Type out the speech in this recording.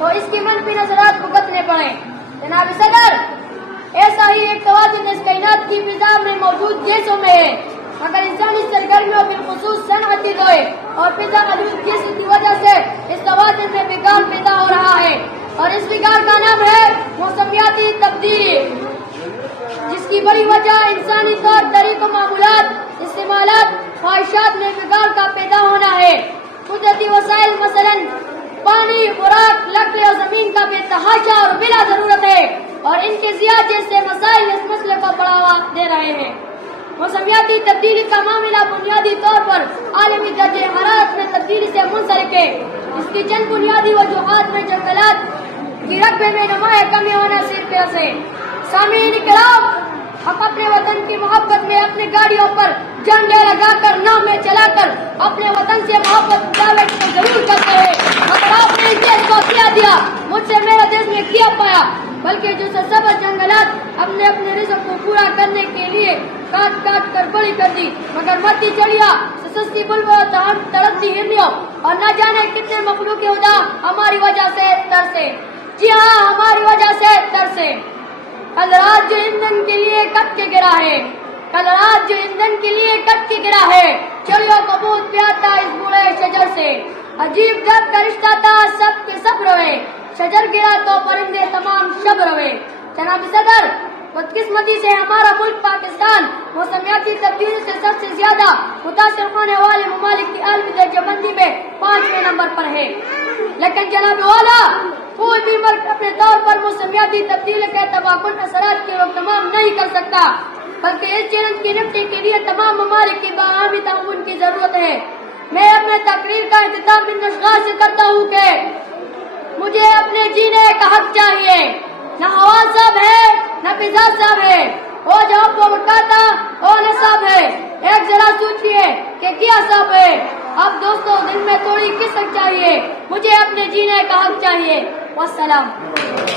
تو اس کی منفی نظرات بھگتنے پڑے۔ جناب صدر، ایسا ہی ایک توازن اس کائنات کی فضا میں موجود گیسوں میں ہے، مگر انسانی سرگرمیوں بالخصوص صنعتی دھوئے اور فضا آلود گیسوں کی وجہ سے اس توازن میں بگاڑ پیدا ہو رہا ہے، اور اس بگاڑ کا نام ہے موسمیاتی تبدیلی، جس کی بڑی وجہ انسانی طور طریق و معمولات، استعمالات، خواہشات میں بگاڑ کا پیدا ہونا ہے۔ قدرتی وسائل مثلا پانی، خوراک، لکڑی اور زمین کا بے تحاشا اور بلا ضرورت ہے، اور ان کے ضیاع جیسے مسائل اس مسئلے کو بڑھاوا دے رہے ہیں۔ موسمیاتی تبدیلی کا معاملہ بنیادی طور پر عالمی درجہ حرارت میں تبدیلی سے منسلک ہے۔ اس کی چند بنیادی وجوہات میں جنگلات کی رقبے میں نمایاں کمی ہونا صرف ہے۔ سامعین کرام، ہم اپنے وطن کی محبت میں اپنی گاڑیوں پر جھنڈے لگا کر، نعرے چلا کر اپنے وطن سے محبت دعوے کو ضرور کرتے ہیں، مگر آپ نے اس دیش کو کیا دیا؟ مجھ سے میرا دیش نے کیا پایا؟ بلکہ جو سرسبز جنگلات ہم نے اپنے رزق کو پورا کرنے کے لیے کاٹ کاٹ کر بڑی کر دی، مگر مرتی چڑیا، سستی بلبل، تڑپتی ہرنیوں اور نہ جانے کتنے مخلوق خدا ہماری وجہ سے ترسے۔ جی ہاں، ہماری وجہ سے ترسے۔ کل رات جو ایندھن کے لیے کٹ کے گرا ہے، کل رات جو ایندھن کے لیے کٹ کے گرا ہے، چڑیوں کو بھوت پیاتا اس بوڑھے شجر سے، عجیب درد کا رشتہ تھا سب کے سب روئے، شجر گرا تو پرندے تمام شب روئے۔ جناب صدر، بدقسمتی سے ہمارا ملک پاکستان موسمیاتی تبدیلی سے سب سے زیادہ متاثر ہونے والے ممالک کی عالمی درجہ بندی میں 5ویں نمبر پر ہے، لیکن جناب والا، کوئی بھی ملک اپنے طور پر موسمیاتی تبدیلی کے تباہ کن اثرات کی روک تھام نہیں کر سکتا، بلکہ اس چیلنج کی نمٹنے کے لیے تمام ممالک کی باہمی تعاون کی ضرورت ہے۔ میں اپنے تقریر کا اختتام ان اشعار سے کرتا ہوں کہ مجھے اپنے جینے کا حق چاہیے، نہ ہوا صاحب ہے نہ فضا صاحب ہے، وہ جب وہ مٹاتا وہ نصاب ہے، ایک ذرا سوچئے کہ کیا صاحب ہے۔ اب دوستو، دل میں تھوڑی کسک چاہیے، مجھے اپنے جینے کا حق چاہیے۔ والسلام۔